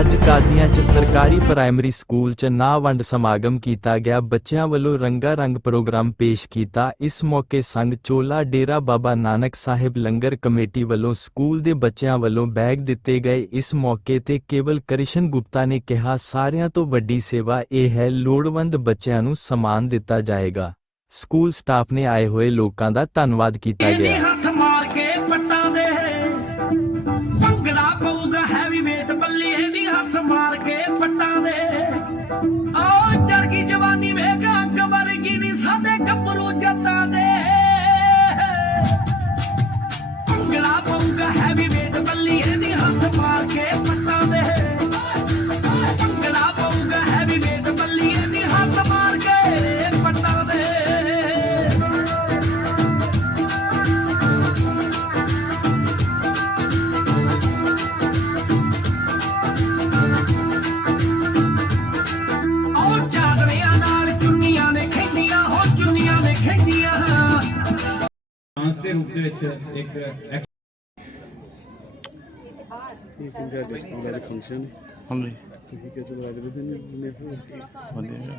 ਅੱਜ ਕਾਦੀਆਂ 'ਚ ਸਰਕਾਰੀ ਪ੍ਰਾਇਮਰੀ ਸਕੂਲ 'ਚ ਨਾ ਵੰਡ ਸਮਾਗਮ ਕੀਤਾ ਗਿਆ। ਬੱਚਿਆਂ ਵੱਲੋਂ ਰੰਗਾ ਰੰਗ ਪ੍ਰੋਗਰਾਮ ਪੇਸ਼ ਕੀਤਾ। ਇਸ ਮੌਕੇ ਸੰਘ ਚੋਲਾ ਡੇਰਾ ਬਾਬਾ ਨਾਨਕ ਸਾਹਿਬ ਲੰਗਰ ਕਮੇਟੀ ਵੱਲੋਂ ਸਕੂਲ ਦੇ ਬੱਚਿਆਂ ਵੱਲੋਂ ਬੈਗ ਦਿੱਤੇ ਗਏ। ਇਸ ਮੌਕੇ ਤੇ ਕੇਵਲ ਕ੍ਰਿਸ਼ਨ ਗੁਪਤਾ ਨੇ ਕਿਹਾ, ਸਾਰਿਆਂ ਤੋਂ ਵੱਡੀ ਸੇਵਾ ਇਹ ਹੈ। ਲੋੜਵੰਦ ਬੱਚਿਆਂ ਨੂੰ ਸਮਾਨ ਦਿੱਤਾ ਜਾਏਗਾ। ਸਕੂਲ ਸਟਾਫ ਨੇ ਆਏ ਹੋਏ ਲੋਕਾਂ ਦਾ ਧੰਨਵਾਦ ਕੀਤਾ ਗਿਆ। ਹੱਥ ਮਾਰ ਕੇ ਪੱਟਾਂ ਦੇ ਭੰਗੜਾ ਪਊਗਾ ਹੈਵੀ ਵੇਟ ਬੱਲੀ ਇਹਦੀ ਹੱਥ ਮਾਰ ਕੇ ਪੱਟਾਂ ਦੇ। ਆਓ ਚੜ ਗਈ ਜਵਾਨੀ ਵੇਖ ਅੱਗ ਵਰਗੀ ਦੀ ਸਾਡੇ ਗੱਭਰੂ ਜੱਟਾਂ ਦੇ ਰੂਪ ਦੇ ਵਿੱਚ ਇੱਕ ਐਕ- ਇਹ ਪੰਜਾਬ ਦੇ ਸਕੂਲ ਦਾ ਫੰਕਸ਼ਨ ਹਾਂਜੀ ਤੁਸੀਂ ਕਿਹ ਚਲਾ ਰਹੇ ਨੇ ਨੇ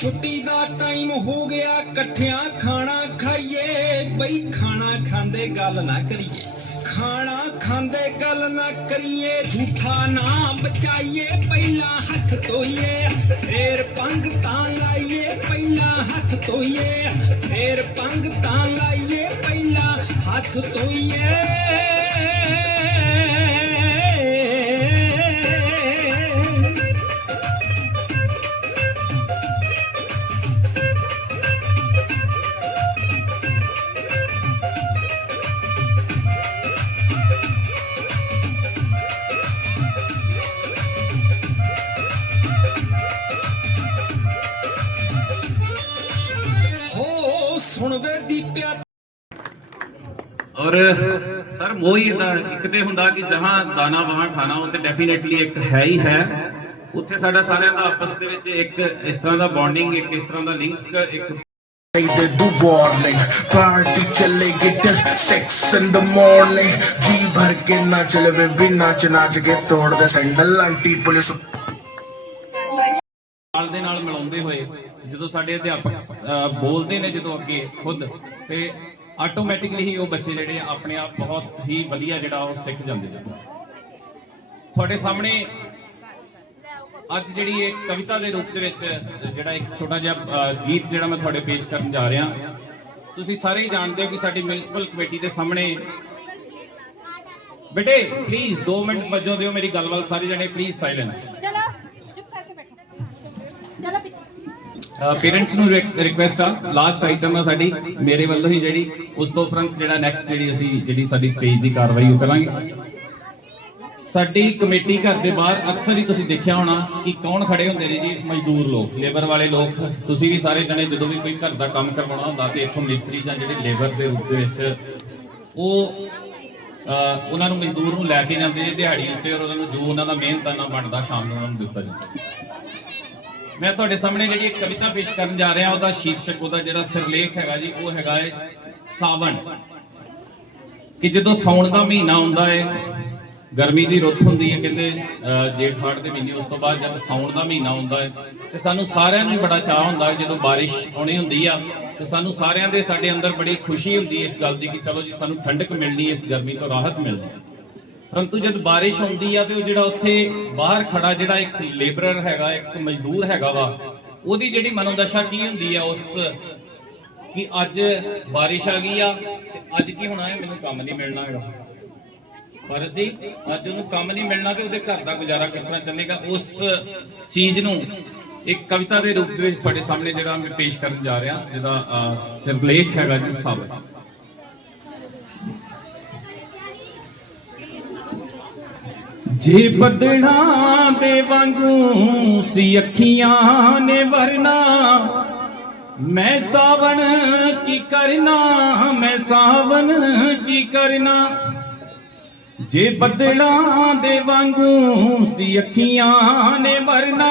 ਛੁੱਟੀ ਦਾ ਟਾਈਮ ਹੋ ਗਿਆ, ਇਕੱਠਿਆਂ ਖਾਣਾ ਖਾਈਏ। ਬਈ ਖਾਣਾ ਖਾਂਦੇ ਗੱਲ ਨਾ ਕਰੀਏ। ਖਾਣਾ ਖਾਂਦੇ ਗੱਲ ਨਾ ਕਰੀਏ, ਝੂਠਾ ਨਾ ਬਚਾਈਏ, ਪਹਿਲਾਂ ਹੱਥ ਧੋਈਏ। ਫੇਰ ਪੰਗ ਤਾਂ ਲਾਈਏ, ਪਹਿਲਾਂ ਹੱਥ ਧੋਈਏ। ਫੇਰ ਪੰਗ ਤਾਂ ਲਾਈਏ, ਪਹਿਲਾਂ ਹੱਥ ਧੋਈਏ। ਕੋਈ ਇਦਾਂ ਕਿਤੇ ਹੁੰਦਾ ਕਿ ਜਹਾਂ ਦਾਣਾ ਵਹਾਂ ਖਾਣਾ ਉੱਤੇ ਡੈਫੀਨੇਟਲੀ ਇੱਕ ਹੈ ਹੀ ਹੈ। ਉੱਥੇ ਸਾਡਾ ਸਾਰਿਆਂ ਦਾ ਆਪਸ ਦੇ ਵਿੱਚ ਇੱਕ ਇਸ ਤਰ੍ਹਾਂ ਦਾ ਬੌਂਡਿੰਗ ਇੱਕ ਇਸ ਤਰ੍ਹਾਂ ਦਾ ਲਿੰਕ ਇੱਕ ਦੇ ਡੂ ਵਾਰਨਿੰਗ ਪਾਰਟੀ ਚੱਲੇ ਗਿੱਟ ਸੈਕਸ ਇਨ ਦ ਮਾਰਨਿੰਗ ਜੀ ਭਰ ਕੇ ਨਾਚ ਲਵੇ ਵੀ ਨਾਚ ਨਾਚ ਕੇ ਤੋੜ ਦੇ ਸੈਂਡਲ ਆਂਟੀ ਪੁਲਿਸ। ਨਾਲ ਦੇ ਨਾਲ ਮਿਲਾਉਂਦੇ ਹੋਏ ਜਦੋਂ ਸਾਡੇ ਅਧਿਆਪਕ ਬੋਲਦੇ ਨੇ ਜਦੋਂ ਅੱਗੇ ਖੁਦ ਤੇ ਆਟੋਮੈਟਿਕਲੀ ਹੀ ਉਹ ਬੱਚੇ ਜਿਹੜੇ ਆਪਣੇ ਆਪ ਬਹੁਤ ਹੀ ਵਧੀਆ ਜਿਹੜਾ ਉਹ ਸਿੱਖ ਜਾਂਦੇ ਨੇ। ਤੁਹਾਡੇ ਸਾਹਮਣੇ ਅੱਜ ਜਿਹੜੀ ਇਹ ਕਵਿਤਾ ਦੇ ਰੂਪ ਦੇ ਵਿੱਚ ਜਿਹੜਾ ਇੱਕ ਛੋਟਾ ਜਿਹਾ ਗੀਤ ਜਿਹੜਾ ਮੈਂ ਤੁਹਾਡੇ ਪੇਸ਼ ਕਰਨ ਜਾ ਰਿਹਾ। ਤੁਸੀਂ ਸਾਰੇ ਹੀ ਜਾਣਦੇ ਹੋ ਕਿ ਸਾਡੀ ਮਿਊਨਿਸਪਲ ਕਮੇਟੀ ਦੇ ਸਾਹਮਣੇ ਬੇਟੇ ਪਲੀਜ਼ 2 ਮਿੰਟ ਵਜੋਂ ਦਿਓ ਮੇਰੀ ਗੱਲ ਵੱਲ ਸਾਰੇ ਜਣੇ ਪਲੀਜ਼ ਸਾਇਲੈਂਸ ਚਲੋ, ਚੁੱਪ ਕਰਕੇ ਬੈਠੋ। ਚਲੋ ਪਿੱਛੇ। ਪੇਰੈਂਟਸ ਨੂੰ ਰਿਕਵੈਸਟ ਆ ਲਾਸਟ ਆਈਟਮ ਆ ਸਾਡੀ, ਮੇਰੇ ਵੱਲੋਂ ਹੀ ਜਿਹੜੀ, ਉਸ ਤੋਂ ਉਪਰੰਤ ਜਿਹੜਾ ਨੈਕਸਟ ਜਿਹੜੀ ਅਸੀਂ, ਜਿਹੜੀ ਸਾਡੀ ਸਟੇਜ ਦੀ ਕਾਰਵਾਈ ਉਹ ਕਰਾਂਗੇ। ਸਾਡੀ ਕਮੇਟੀ ਘਰ ਦੇ ਬਾਹਰ ਅਕਸਰ ਹੀ ਤੁਸੀਂ ਦੇਖਿਆ ਹੋਣਾ ਕਿ ਕੌਣ ਖੜੇ ਹੁੰਦੇ ਨੇ ਜੀ? ਮਜ਼ਦੂਰ ਲੋਕ ਲੇਬਰ ਵਾਲੇ ਲੋਕ। ਤੁਸੀਂ ਵੀ ਸਾਰੇ ਜਣੇ ਜਦੋਂ ਵੀ ਕੋਈ ਘਰ ਦਾ ਕੰਮ ਕਰਵਾਉਣਾ ਹੁੰਦਾ ਤੇ ਇੱਥੋਂ ਮਿਸਤਰੀ ਜਾਂ ਜਿਹੜੇ ਲੇਬਰ ਦੇ ਰੂਪ ਦੇ ਵਿੱਚ ਉਹ ਉਹਨਾਂ ਨੂੰ ਮਜ਼ਦੂਰ ਨੂੰ ਲੈ ਕੇ ਜਾਂਦੇ ਜੀ ਦਿਹਾੜੀ ਉੱਤੇ ਔਰ ਉਹਨਾਂ ਨੂੰ ਜੋ ਉਹਨਾਂ ਦਾ ਮਿਹਨਤਾਨਾ ਬਣਦਾ ਸ਼ਾਮ ਨੂੰ ਉਹਨਾਂ ਨੂੰ ਦਿੱਤਾ ਜਾਂਦਾ। ਮੈਂ ਤੁਹਾਡੇ ਸਾਹਮਣੇ ਜਿਹੜੀ ਇੱਕ ਕਵਿਤਾ ਪੇਸ਼ ਕਰਨ ਜਾ ਰਿਹਾ ਉਹਦਾ ਸ਼ੀਰਸ਼ਕ ਉਹਦਾ ਜਿਹੜਾ ਸਿਰਲੇਖ ਹੈਗਾ ਜੀ ਉਹ ਹੈਗਾ ਹੈ ਸਾਵਣ। ਕਿ ਜਦੋਂ ਸਾਉਣ ਦਾ ਮਹੀਨਾ ਆਉਂਦਾ ਹੈ ਗਰਮੀ ਦੀ ਰੁੱਤ ਹੁੰਦੀ ਹੈ ਕਹਿੰਦੇ ਅਹ, ਜੇਠ ਹਾੜ ਦੇ ਮਹੀਨੇ ਉਸ ਤੋਂ ਬਾਅਦ ਜਦ ਸਾਉਣ ਦਾ ਮਹੀਨਾ ਹੁੰਦਾ ਹੈ ਤੇ ਸਾਨੂੰ ਸਾਰਿਆਂ ਨੂੰ ਹੀ ਬੜਾ ਚਾਹ ਹੁੰਦਾ ਹੈ ਜਦੋਂ ਬਾਰਿਸ਼ ਆਉਣੀ ਹੁੰਦੀ ਆ ਤੇ ਸਾਨੂੰ ਸਾਰਿਆਂ ਦੇ ਸਾਡੇ ਅੰਦਰ ਬੜੀ ਖੁਸ਼ੀ ਹੁੰਦੀ ਹੈ ਇਸ ਗੱਲ ਦੀ ਕਿ ਚਲੋ ਜੀ ਸਾਨੂੰ ਠੰਡਕ ਮਿਲਣੀ ਇਸ ਗਰਮੀ ਤੋਂ ਰਾਹਤ ਮਿਲਣੀ ਪਰੰਤੂ ਜਦ ਬਾਰਿਸ਼ ਹੁੰਦੀ ਆ ਤੇ ਉਹ ਜਿਹੜਾ ਉੱਥੇ ਬਾਹਰ ਖੜਾ ਜਿਹੜਾ ਇੱਕ ਲੇਬਰਰ ਹੈਗਾ ਇੱਕ ਮਜ਼ਦੂਰ ਹੈਗਾ ਵਾ ਉਹਦੀ ਜਿਹੜੀ ਮਨੋਦਸ਼ਾ ਕੀ ਹੁੰਦੀ ਆ ਉਸ ਕਿ ਅੱਜ ਬਾਰਿਸ਼ ਆ ਗਈ ਆ ਤੇ ਅੱਜ ਕੀ ਹੋਣਾ ਹੈ? ਮੈਨੂੰ ਕੰਮ ਨਹੀਂ ਮਿਲਣਾ ਹੈਗਾ। ਪਰ ਅਸੀਂ ਅੱਜ ਉਹਨੂੰ ਕੰਮ ਨਹੀਂ ਮਿਲਣਾ ਤੇ ਉਹਦੇ ਘਰ ਦਾ ਗੁਜ਼ਾਰਾ ਕਿਸ ਤਰ੍ਹਾਂ ਚੱਲੇਗਾ? ਉਸ ਚੀਜ਼ ਨੂੰ ਇੱਕ ਕਵਿਤਾ ਦੇ ਰੂਪ ਦੇ ਵਿੱਚ ਤੁਹਾਡੇ ਸਾਹਮਣੇ ਜਿਹੜਾ ਮੈਂ ਪੇਸ਼ ਕਰਨ ਜਾ ਰਿਹਾ ਜਿਹਦਾ ਅਹ, ਸਿਰਲੇਖ ਹੈਗਾ ਜੀ ਸਾਬਤ। ਜੇ ਬੱਦਲਾਂ ਦੇ ਵਾਂਗੂ ਸੀ ਅੱਖੀਆਂ ਨੇ ਵਰਨਾ, ਮੈਂ ਸਾਵਣ ਕੀ ਕਰਨਾ, ਮੈਂ ਸਾਵਣ ਕੀ ਕਰਨਾ? ਜੇ ਬੱਦਲਾਂ ਦੇ ਵਾਂਗੂ ਸੀ ਅੱਖੀਆਂ ਨੇ ਵਰਨਾ,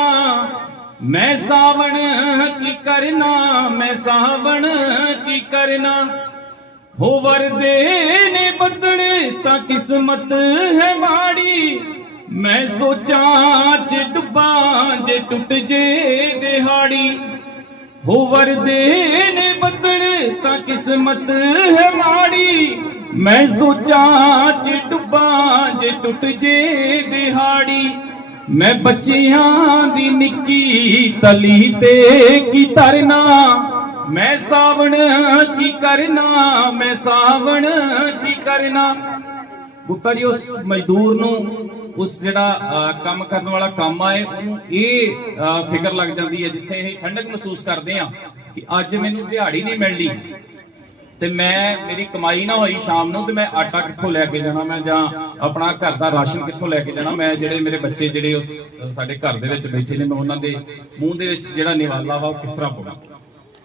ਮੈਂ ਸਾਵਣ ਕੀ ਕਰਨਾ, ਮੈਂ ਸਾਵਣ ਕੀ ਕਰਨਾ? ਹੋ ਵਰਦੇ ਨੇ ਬੱਦਲ ਤਾਂ ਕਿਸਮਤ ਹੈ ਮਾੜੀ ਮੈਂ ਸੋਚਾਂ ਚ ਡੁੱਬਾਂ ਜੇ ਟੁੱਟ ਜੇ ਦਿਹਾੜੀ, ਹੋ ਵਰਦੇ ਨੇ ਬੱਦਲ ਤਾਂ ਕਿਸਮਤ ਹੈ ਮਾੜੀ। ਮੈਂ ਸੋਚਾਂ ਚ ਡੁੱਬਾਂ ਜੇ ਟੁੱਟ ਜੇ ਦਿਹਾੜੀ, ਮੈਂ ਬੱਚਿਆਂ ਦੀ ਨਿੱਕੀ ਤਲੀ ਤੇ ਕੀ ਤਰਨਾ। ਮੈਂ ਸਾਵਣ ਕੀ ਕਰਨਾ, ਮੈਂ ਸਾਵਣ ਕੀ ਕਰਨਾ। ਗੁਪਤਾ ਜੀ, ਉਸ ਮਜ਼ਦੂਰ ਨੂੰ ਉਸ ਜਿਹੜਾ ਕੰਮ ਕਰਨ ਵਾਲਾ ਕੰਮ ਆ ਉਹਨੂੰ ਇਹ ਫਿਕਰ ਲੱਗ ਜਾਂਦੀ ਹੈ ਜਿੱਥੇ ਇਹ ਠੰਡਕ ਮਹਿਸੂਸ ਕਰਦੇ ਆ ਕਿ ਅੱਜ ਮੈਨੂੰ ਦਿਹਾੜੀ ਨਹੀਂ ਮਿਲਣੀ ਤੇ ਮੈਂ, ਮੇਰੀ ਕਮਾਈ ਨਾ ਹੋਈ ਸ਼ਾਮ ਨੂੰ ਤੇ ਮੈਂ ਆਟਾ ਕਿੱਥੋਂ ਲੈ ਕੇ ਜਾਣਾ, ਮੈਂ ਜਾਂ ਆਪਣਾ ਘਰ ਦਾ ਰਾਸ਼ਨ ਕਿੱਥੋਂ ਲੈ ਕੇ ਜਾਣਾ, ਮੈਂ ਜਿਹੜੇ ਮੇਰੇ ਬੱਚੇ ਜਿਹੜੇ ਉਸ, ਸਾਡੇ ਘਰ ਦੇ ਵਿੱਚ ਬੈਠੇ ਨੇ, ਮੈਂ ਉਹਨਾਂ ਦੇ ਮੂੰਹ ਦੇ ਵਿੱਚ ਜਿਹੜਾ ਨਿਵਾਲਾ ਵਾ ਉਹ ਕਿਸ ਤਰ੍ਹਾਂ ਪਾਉਣਾ?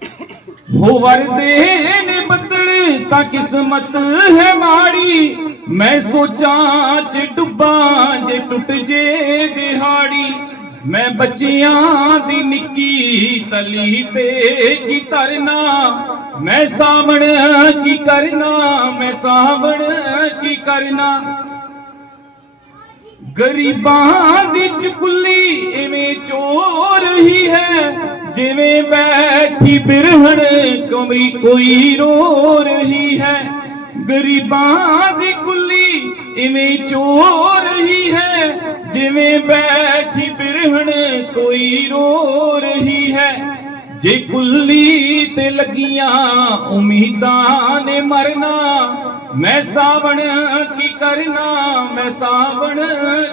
ਹੋ ਵਰਦੇ ਨੇ ਬੱਦਲ ਤਾਂ ਕਿਸਮਤ ਹੈ ਮਾੜੀ। ਮੈਂ ਸੋਚਾਂ ਚ ਡੁੱਬਾਂ ਜੇ ਟੁੱਟ ਜੇ ਦਿਹਾੜੀ। ਮੈਂ ਬੱਚਿਆਂ ਦੀ ਨਿੱਕੀ ਤਲੀ ਤੇ ਕੀ ਤਰਨਾ। ਮੈਂ ਸਾਵਣ ਕੀ ਕਰਨਾ, ਮੈਂ ਸਾਵਣ ਕੀ ਕਰਨਾ। ਗਰੀਬਾਂ ਦੀ ਚੁੱਲੀ ਐਵੇਂ ਚੋਰ ਹੀ ਹੈ। ਜਿਵੇਂ ਬੈਠੀ ਬਿਰਹਣ ਕੋਈ ਕੋਈ ਰੋ ਰਹੀ ਹੈ। ਗਰੀਬਾਂ ਦੀ ਕੁੱਲੀ ਐਵੇਂ ਚੋਰ ਹੀ ਹੈ। ਜਿਵੇਂ ਬੈਠੀ ਬਿਰਹਣ ਕੋਈ ਰੋ ਰਹੀ ਹੈ। ਜੇ ਕੁੱਲੀ ਤੇ ਲੱਗੀਆਂ ਉਮੀਦਾਂ ਨੇ ਮਰਨਾ, ਮੈਂ ਸਾਵਣ ਕੀ ਕਰਨਾ, ਮੈਂ ਸਾਵਣ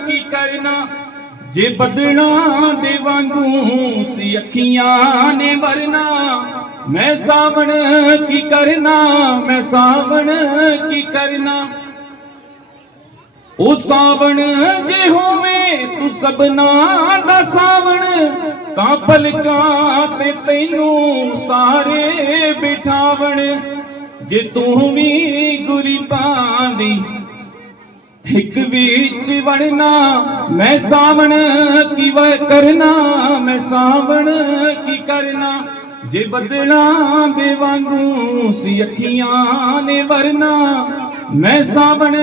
ਕੀ ਕਰਨਾ। ਜੇ ਬੱਦਲਾਂ ਦੇ ਵਾਂਗੂ ਸੀ ਅੱਖੀਆਂ ਨੇ ਵਰਨਾ, ਮੈਂ ਸਾਵਣ ਕੀ ਕਰਨਾ, ਮੈਂ ਸਾਵਣ ਕੀ ਕਰਨਾ? ਉਹ ਸਾਵਣ ਜੇ ਹੋਵੇ, ਤੂੰ ਸਭਨਾ ਦਾ ਸਾਵਣ, ਤਾਂ ਪਲਕਾਂ ਤੇ ਤੈਨੂੰ ਸਾਰੇ ਬਿਠਾਵਣ। ਜੇ ਤੂੰ ਵੀ ਗੁਰੀਬਾਂ ਦੀ ਇੱਕ ਵਿੱਚ ਵੜਨਾ, ਮੈਂ ਸਾਵਣ ਕੀ ਵ ਕਰਨਾ, ਮੈਂ ਸਾਵਣ ਕੀ ਜੇ ਬੱਦਲਾਂ ਦੇ ਵਾਂਗੂ ਸੀ ਅੱਖੀਆਂ ਨੇ ਵਰਨਾ, ਮੈਂ ਸਾਵਣ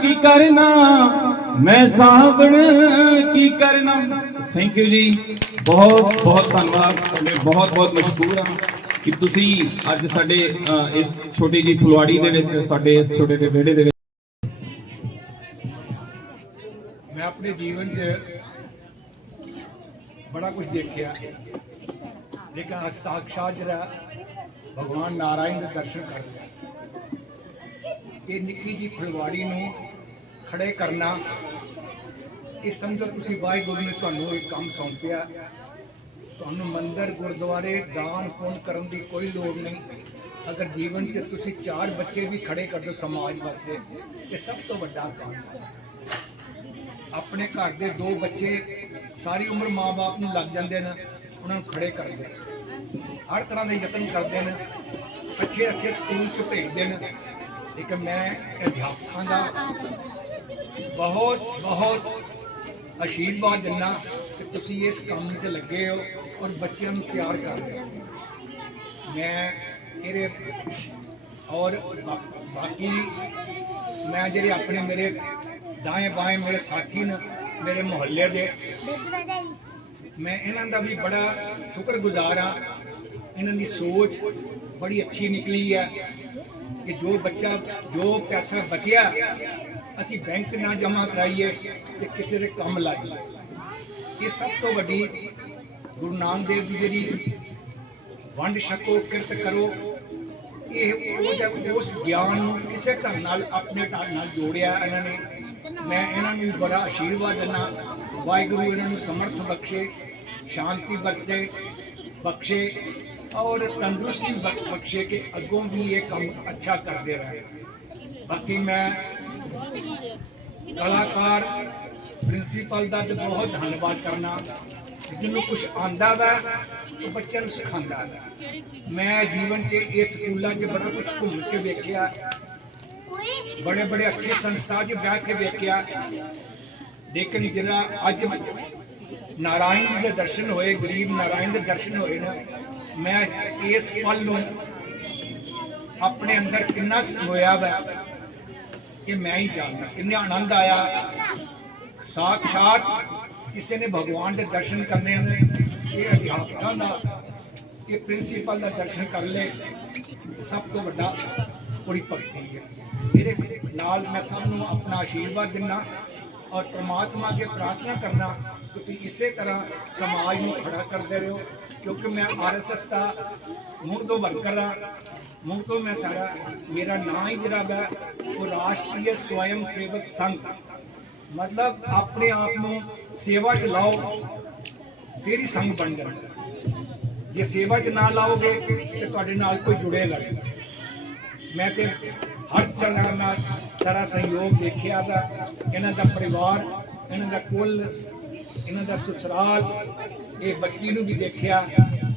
ਕੀ ਕਰਨਾ? ਮੈਂ ਸਾਵਣ ਕੀ ਕਰਨਾ? ਥੈਂਕ ਯੂ ਜੀ। ਬਹੁਤ ਬਹੁਤ ਧੰਨਵਾਦ। ਤੁਹਾਡੇ ਬਹੁਤ ਬਹੁਤ ਮਸ਼ਕੂਰ ਹਾਂ ਕਿ ਤੁਸੀਂ ਅੱਜ ਸਾਡੇ ਇਸ ਛੋਟੀ ਜੀ ਫੁਲਵਾੜੀ ਦੇ ਵਿੱਚ, ਸਾਡੇ ਇਸ ਛੋਟੇ ਜਿਹੇ ਵਿਹੜੇ ਦੇ ਮੈਂ ਆਪਣੇ ਜੀਵਨ 'ਚ ਬੜਾ ਕੁਝ ਦੇਖਿਆ। ਲੇਕਿਨ ਅੱਜ ਸਾਖਸ਼ਾਤ ਜਿਹੜਾ ਭਗਵਾਨ ਨਾਰਾਇਣ ਦੇ ਦਰਸ਼ਨ ਕਰ ਲਿਆ ਇਹ ਨਿੱਕੀ ਜੀ ਫੁਲਵਾੜੀ ਨੂੰ ਖੜੇ ਕਰਨਾ, ਇਹ ਸਮਝੋ ਤੁਸੀਂ ਵਾਹਿਗੁਰੂ ਨੇ ਤੁਹਾਨੂੰ ਇਹ ਕੰਮ ਸੌਂਪਿਆ। ਤੁਹਾਨੂੰ ਮੰਦਰ, ਗੁਰਦੁਆਰੇ ਦਾਨ ਪੁੰਨ ਕਰਨ ਦੀ ਕੋਈ ਲੋੜ ਨਹੀਂ। ਅਗਰ ਜੀਵਨ 'ਚ ਤੁਸੀਂ ਚਾਰ ਬੱਚੇ ਵੀ ਖੜੇ ਕਰ ਦਿਓ ਸਮਾਜ ਵਾਸਤੇ, ਇਹ ਸਭ ਤੋਂ ਵੱਡਾ ਕੰਮ ਹੈ। ਆਪਣੇ ਘਰ ਦੇ ਦੋ ਬੱਚੇ ਸਾਰੀ ਉਮਰ ਮਾਪੇ ਨੂੰ ਲੱਗ ਜਾਂਦੇ ਨੇ, ਉਹਨਾਂ ਨੂੰ ਖੜੇ ਕਰਦੇ ਹਰ ਤਰ੍ਹਾਂ ਦੇ ਯਤਨ ਕਰਦੇ ਨੇ ਅੱਛੇ ਅੱਛੇ ਸਕੂਲ ਚ ਭੇਜਦੇ ਨੇ। ਇੱਕ ਮੈਂ ਅਧਿਆਪਕਾਂ ਦਾ ਬਹੁਤ ਬਹੁਤ ਆਸ਼ੀਰਵਾਦ ਦਿੰਦਾ ਕਿ ਤੁਸੀਂ ਇਸ ਕੰਮ 'ਚ ਲੱਗੇ ਹੋ ਔਰ ਬੱਚਿਆਂ ਨੂੰ ਤਿਆਰ ਕਰ ਰਹੇ ਹੋ। ਮੈਂ ਇਹਦੇ ਔਰ ਬਾ- ਬਾਕੀ ਮੈਂ ਜਿਹੜੇ ਆਪਣੇ ਮੇਰੇ ਦਾएं ਬਾਏ ਮੇਰੇ ਸਾਥੀ ਨੇ, ਮੇਰੇ ਮੁਹੱਲੇ ਦੇ। ਮੈਂ ਇਹਨਾਂ ਦਾ ਵੀ ਬੜਾ ਸ਼ੁਕਰਗੁਜ਼ਾਰ ਹਾਂ। ਇਹਨਾਂ ਦੀ ਸੋਚ ਬੜੀ ਅੱਛੀ ਨਿਕਲੀ ਹੈ ਕਿ ਜੋ ਬੱਚਾ, ਜੋ ਪੈਸਾ ਬਚਿਆ, ਅਸੀਂ ਬੈਂਕ ਨਾ ਜਮ੍ਹਾਂ ਕਰਾਈਏ ਤੇ ਕਿਸੇ ਦੇ ਕੰਮ ਲਾਈਏ। ਇਹ ਸਭ ਤੋਂ ਵੱਡੀ ਗੁਰੂ ਨਾਨਕ ਦੇਵ ਦੀ ਜਿਹੜੀ ਵੰਡ ਛਕੋ, ਕਿਰਤ ਕਰੋ। ਇਹ ਉਹ ਉਸ ਗਿਆਨ ਨੂੰ ਕਿਸੇ ਢੰਗ ਨਾਲ, ਆਪਣੇ ਢੰਗ ਨਾਲ ਜੋੜਿਆ ਇਹਨਾਂ ਨੇ ਮੈਂ ਇਹਨਾਂ ਨੂੰ ਵੀ ਬੜਾ ਆਸ਼ੀਰਵਾਦ ਦਿੰਦਾ ਵਾਹਿਗੁਰੂ ਇਹਨਾਂ ਨੂੰ ਸਮਰਥ ਬਖਸ਼ੇ, ਸ਼ਾਂਤੀ ਬਖਸ਼ੇ ਬਖਸ਼ੇ ਔਰ ਤੰਦਰੁਸਤੀ ਬਖ- ਬਖਸ਼ੇ ਕਿ ਅੱਗੋਂ ਵੀ ਇਹ ਕੰਮ ਅੱਛਾ ਕਰਦੇ ਰਹੇ। ਬਾਕੀ ਮੈਂ ਕਲਾਕਾਰ, ਪ੍ਰਿੰਸੀਪਲ ਦਾ ਤੇ ਬਹੁਤ ਧੰਨਵਾਦ ਕਰਨਾ। ਜਿਹਨੂੰ ਕੁਝ ਆਂਦਾ ਵਾ, ਉਹ ਬੱਚਿਆਂ ਨੂੰ ਸਿਖਾਉਂਦਾ ਵਾ। ਮੈਂ ਜੀਵਨ 'ਚ ਇਸ ਸਕੂਲਾਂ 'ਚ ਬੜਾ ਕੁਝ ਘੁੰਮ ਕੇ ਵੇਖਿਆ। ਬੜੇ ਬੜੇ ਅੱਛੇ ਸੰਸਥਾ 'ਚ ਬੈਠ ਕੇ ਵੇਖਿਆ। ਲੇਕਿਨ ਜਿਹੜਾ ਅੱਜ ਨਾਰਾਇਣ ਜੀ ਦੇ ਦਰਸ਼ਨ ਹੋਏ, ਗਰੀਬ ਨਾਰਾਇਣ ਦੇ ਦਰਸ਼ਨ ਹੋਏ ਨਾ, ਮੈਂ ਇਸ ਪਲ ਨੂੰ ਆਪਣੇ ਅੰਦਰ ਕਿੰਨਾ ਸਮੋਇਆ ਵਾ ਇਹ ਮੈਂ ਹੀ ਜਾਣਦਾ ਕਿੰਨਾ ਆਨੰਦ ਆਇਆ। ਸਾਖਸ਼ਾਤ ਕਿਸੇ ਨੇ ਭਗਵਾਨ ਦੇ ਦਰਸ਼ਨ ਕਰਨੇ ਨੇ, ਇਹ ਅਧਿਆਪਕਾਂ ਦਾ, ਇਹ ਪ੍ਰਿੰਸੀਪਲ ਦਾ ਦਰਸ਼ਨ ਕਰ ਲੈ ਸਭ ਤੋਂ ਵੱਡਾ ਬੜੀ ਭਗਤੀ ਹੈ। ਇਹਦੇ ਨਾਲ ਮੈਂ ਸਭ ਨੂੰ ਆਪਣਾ ਆਸ਼ੀਰਵਾਦ ਦਿੰਦਾ ਔਰ ਪ੍ਰਮਾਤਮਾ ਅੱਗੇ ਪ੍ਰਾਰਥਨਾ ਕਰਨਾ ਕਿ ਤੁਸੀਂ ਇਸੇ ਤਰ੍ਹਾਂ ਸਮਾਜ ਨੂੰ ਖੜਾ ਕਰਦੇ ਰਹੋ, ਕਿਉਂਕਿ ਮੈਂ ਆਰਐਸਐਸ ਦਾ ਮੁੱਢ ਤੋਂ ਵਰਕਰ ਹਾਂ। ਮੁੱਢ ਤੋਂ ਮੈਂ ਸਾਰਾ, ਮੇਰਾ ਨਾਂ ਹੀ ਜਿਹੜਾ ਹੈ ਉਹ ਰਾਸ਼ਟਰੀ ਸਵੈਮ ਸੇਵਕ ਸੰਘ। ਮਤਲਬ ਆਪਣੇ ਆਪ ਨੂੰ ਸੇਵਾ 'ਚ ਲਾਓ, ਫਿਰ ਹੀ ਸੰਘ ਬਣ ਜਾਂਦਾ। ਜੇ ਸੇਵਾ 'ਚ ਨਾ ਲਾਓਗੇ, ਤੇ ਤੁਹਾਡੇ ਨਾਲ ਕੋਈ ਜੁੜੇਗਾ ਨਹੀਂ। ਮੈਂ ਤੇ ਹਰ ਤਰ੍ਹਾਂ ਨਾਲ ਸਾਰਾ ਸਹਿਯੋਗ ਦੇਖਿਆ ਦਾ ਇਹਨਾਂ ਦਾ ਪਰਿਵਾਰ, ਇਹਨਾਂ ਦਾ ਕੁੱਲ, ਇਹਨਾਂ ਦਾ ਸੁਸਰਾਲ, ਇਹ ਬੱਚੀ ਨੂੰ ਵੀ ਦੇਖਿਆ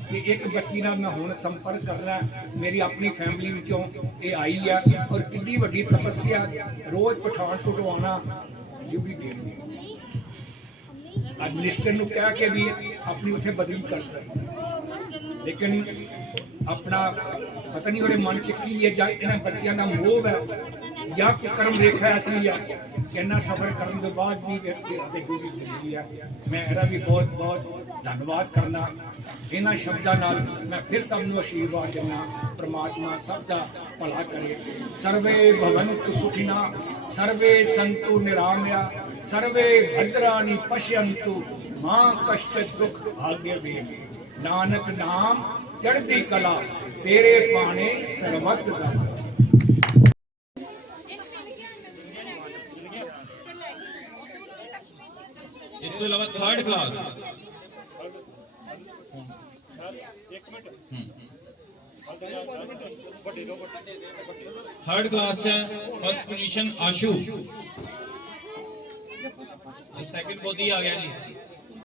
ਕਿ ਇੱਕ ਬੱਚੀ ਨਾਲ ਮੈਂ ਹੁਣ ਸੰਪਰਕ ਕਰਨਾ, ਮੇਰੀ ਆਪਣੀ ਫੈਮਿਲੀ ਵਿੱਚੋਂ ਇਹ ਆਈ ਆ ਔਰ ਕਿੰਨੀ ਵੱਡੀ ਤਪੱਸਿਆ ਰੋਜ਼ ਪਠਾਨਕੋਟ ਆਉਣਾ ਇਹ ਦੇਣੀ ਅੱਜ ਮਿਨਿਸਟਰ ਨੂੰ ਕਹਿ ਕੇ ਵੀ ਆਪਣੀ ਉੱਥੇ ਬਦਲੀ ਕਰ ਸਕਦਾ। ਲੇਕਿਨ ਆਪਣਾ ਪਤਾ ਨਹੀਂ ਉਹਦੇ ਮਨ ਚ ਕੀ ਹੈ, ਜਾਂ ਇਹਨਾਂ ਬੱਚਿਆਂ ਦਾ ਮੋਹ ਹੈ, ਜਾਂ ਕੋਈ ਕਰਮ ਰੇਖਾ ਐਸੀ ਹੈ ਕਿ ਇੰਨਾ ਸਫਰ ਕਰਨ ਦੇ ਬਾਅਦ ਵੀ ਵਿਅਕਤੀ ਅਤੇ ਗੁਰੂ ਦਿੱਲੀ ਹੈ ਮੈਂ ਇਹਦਾ ਵੀ ਬਹੁਤ ਬਹੁਤ ਧੰਨਵਾਦ ਕਰਨਾ। ਇਹਨਾਂ ਸ਼ਬਦਾਂ ਨਾਲ ਮੈਂ ਫਿਰ ਸਭ ਨੂੰ ਆਸ਼ੀਰਵਾਦ ਦਿੰਦਾ। ਪ੍ਰਮਾਤਮਾ ਸਭ ਦਾ ਭਲਾ ਕਰੇ। ਸਰਵੇ ਭਵੰਤੁ ਸੁਖਿਨਾ, ਸਰਵੇ ਸੰਤੂ ਨਿਰਾਮਿਆ, ਸਰਵੇ ਭਦਰਾਨੀ ਪਸ਼ਯੰਤੂ, ਮਾਂ ਕਸ਼ਟ ਦੁਖ ਭਾਗਯ ਵੇ ਨਾਨਕ ਨਾਮ ਚੜ੍ਹਦੀ ਕਲਾ, ਤੇਰੇ ਪਾਣੇ ਸਰਬੱਤ ਦਾ। ਇਸ ਤੋਂ ਇਲਾਵਾ ਥਰਡ ਕਲਾਸ ਥਰਡ ਕਲਾਸ ਹੈ first position Ashu. Second Bodi ਆ ਗਿਆ ਜੀ।